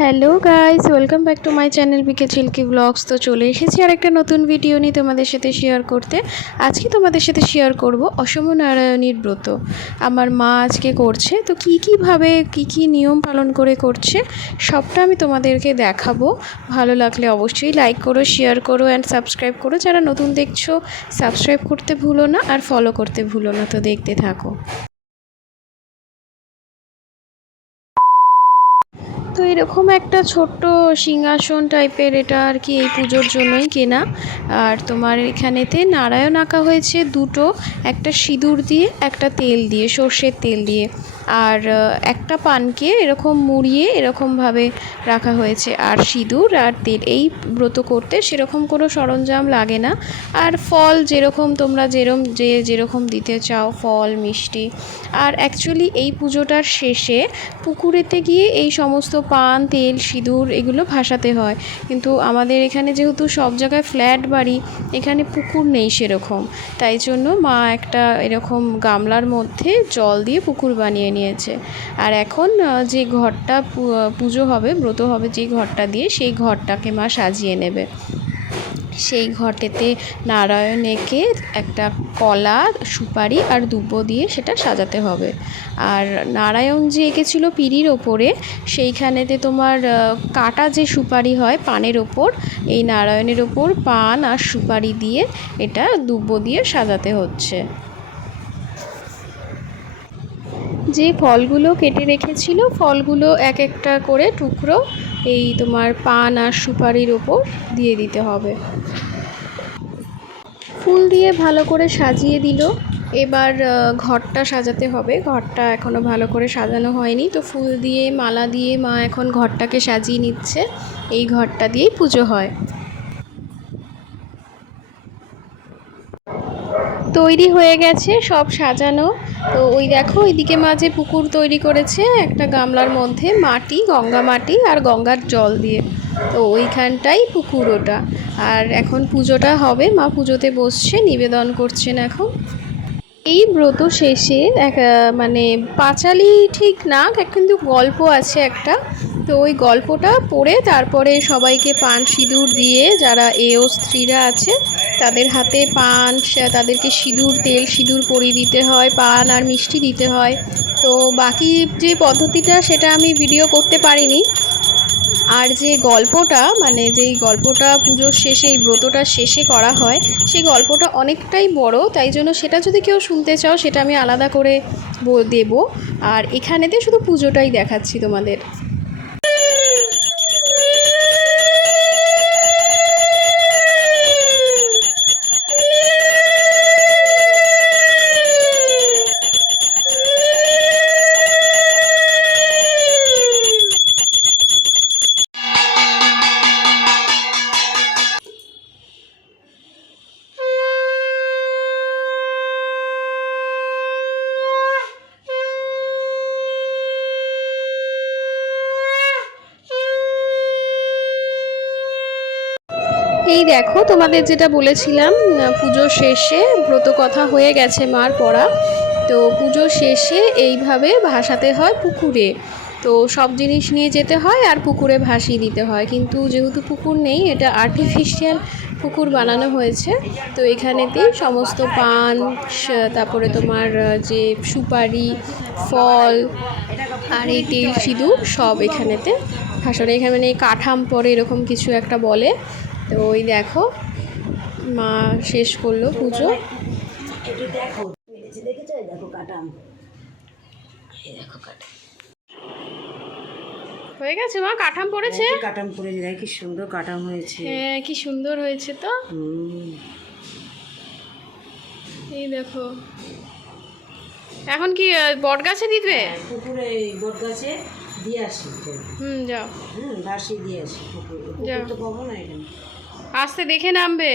Hello guys, welcome back to my channel BK Chilki vlogs. তো চলে এসেছি আর একটা নতুন ভিডিও নিয়ে তোমাদের সাথে শেয়ার করতে। আজকে তোমাদের সাথে শেয়ার করব অসম নারায়ণীর ব্রত। আমার মা আজকে করছে, তো কীভাবে কী নিয়ম পালন করে করছে সবটা আমি তোমাদেরকে দেখাবো। ভালো লাগলে অবশ্যই লাইক করো, শেয়ার করো অ্যান্ড সাবস্ক্রাইব করো। যারা নতুন দেখছো সাবস্ক্রাইব করতে ভুলো না আর ফলো করতে ভুলো না। তো দেখতে থাকো। তো এরকম একটা ছোট্ট সিংহাসন টাইপের, এটা আর কি এই পুজোর জন্যই কেনা। আর তোমার এখানেতে নারায়ণ আঁকা হয়েছে দুটো, একটা সিঁদুর দিয়ে একটা তেল দিয়ে, সর্ষের তেল দিয়ে। আর একটা পানকে এরকম মুড়িয়ে এরকমভাবে রাখা হয়েছে। আর সিঁদুর আর তেল, এই ব্রত করতে সেরকম কোনো সরঞ্জাম লাগে না। আর ফল যেরকম তোমরা যেরকম দিতে চাও, ফল মিষ্টি। আর অ্যাকচুয়ালি এই পুজোটার শেষে পুকুরেতে গিয়ে এই সমস্ত পান, তেল, সিঁদুর এগুলো ভাসাতে হয়। কিন্তু আমাদের এখানে যেহেতু সব জায়গায় ফ্ল্যাট বাড়ি, এখানে পুকুর নেই সেরকম, তাই জন্য মা একটা এরকম গামলার মধ্যে জল দিয়ে পুকুর বানিয়ে নিয়েছে। আর এখন যে ঘরটা পুজো হবে, ব্রত হবে, যে ঘরটা দিয়ে, সেই ঘরটাকে মা সাজিয়ে নেবে। সেই ঘটেতে নারায়ণকে একটা কলা, সুপারি আর দুব্বো দিয়ে সেটা সাজাতে হবে। আর নারায়ণ যে এঁকেছিল পিঁড়ির ওপরে, সেইখানেতে তোমার কাটা যে সুপারি হয় পানের ওপর, এই নারায়ণের ওপর পান আর সুপারি দিয়ে এটা দুব্বো দিয়ে সাজাতে হচ্ছে। যে ফলগুলো কেটে রেখেছিল, ফলগুলো এক একটা করে টুকরো এই তোমার পান আর সুপারির ওপর দিয়ে দিতে হবে। ফুল দিয়ে ভালো করে সাজিয়ে দিল। এবার ঘরটা সাজাতে হবে। ঘরটা এখনও ভালো করে সাজানো হয়নি, তো ফুল দিয়ে মালা দিয়ে মা এখন ঘরটাকে সাজিয়ে নিচ্ছে। এই ঘরটা দিয়েই পুজো হয়। তৈরি হয়ে গেছে সব সাজানো। তো ওই দেখো, ওইদিকে মা যে পুকুর তৈরি করেছে একটা গামলার মধ্যে, মাটি, গঙ্গা মাটি আর গঙ্গার জল দিয়ে, তো ওইখানটাই পুকুর ওটা। আর এখন পুজোটা হবে, মা পুজোতে বসছে, নিবেদন করছেন এখন। এই ব্রত শেষে মানে পাঁচালি ঠিক না, কিন্তু গল্প আছে একটা। তো ওই গল্পটা পড়ে তারপরে সবাইকে পান সিঁদুর দিয়ে, যারা এও স্ত্রীরা আছে তাদের হাতে পান, তাদেরকে সিঁদুর, তেল সিঁদুর পরিয়ে দিতে হয়, পান আর মিষ্টি দিতে হয়। তো বাকি যে পদ্ধতিটা সেটা আমি ভিডিও করতে পারিনি। আর যে গল্পটা, মানে যেই গল্পটা পুজোর শেষে, এই ব্রতটা শেষে করা হয়, সেই গল্পটা অনেকটাই বড়, তাই জন্য সেটা যদি কেউ শুনতে চাও সেটা আমি আলাদা করে দেব। আর এখানেতে শুধু পুজোটাই দেখাচ্ছি তোমাদের। এই দেখো, তোমাদের যেটা বলেছিলাম, পুজোর শেষে ব্রত কথা হয়ে গেছে মার পড়া। তো পুজোর শেষে এইভাবে ভাসাতে হয় পুকুরে। তো সব জিনিস নিয়ে যেতে হয় আর পুকুরে ভাসিয়ে দিতে হয়। কিন্তু যেহেতু পুকুর নেই, এটা আর্টিফিশিয়াল পুকুর বানানো হয়েছে। তো এখানেতেই সমস্ত পান, তারপরে তোমার যে সুপারি, ফল আর এই তেল সিঁদুর সব এখানেতে ভাসানো। এখানে মানে কাঠাম পরে এরকম কিছু একটা বলে। তো ওই দেখো, মা শেষ করলো পুজো। হয়ে গেছে মা, কাঠাম পড়েছে। কাটাম পড়েছে, দেখ কি সুন্দর কাটাম হয়েছে। হ্যাঁ, কি সুন্দর হয়েছে তো। এই দেখো, এখন কি বট গাছে দিবে? পুকুরে বট গাছে দিয়ে আসি। যাও, ভাসি দিয়ে আসি পুকুরে, তো পাবো না এখানে। আস্তে দেখে নামবে।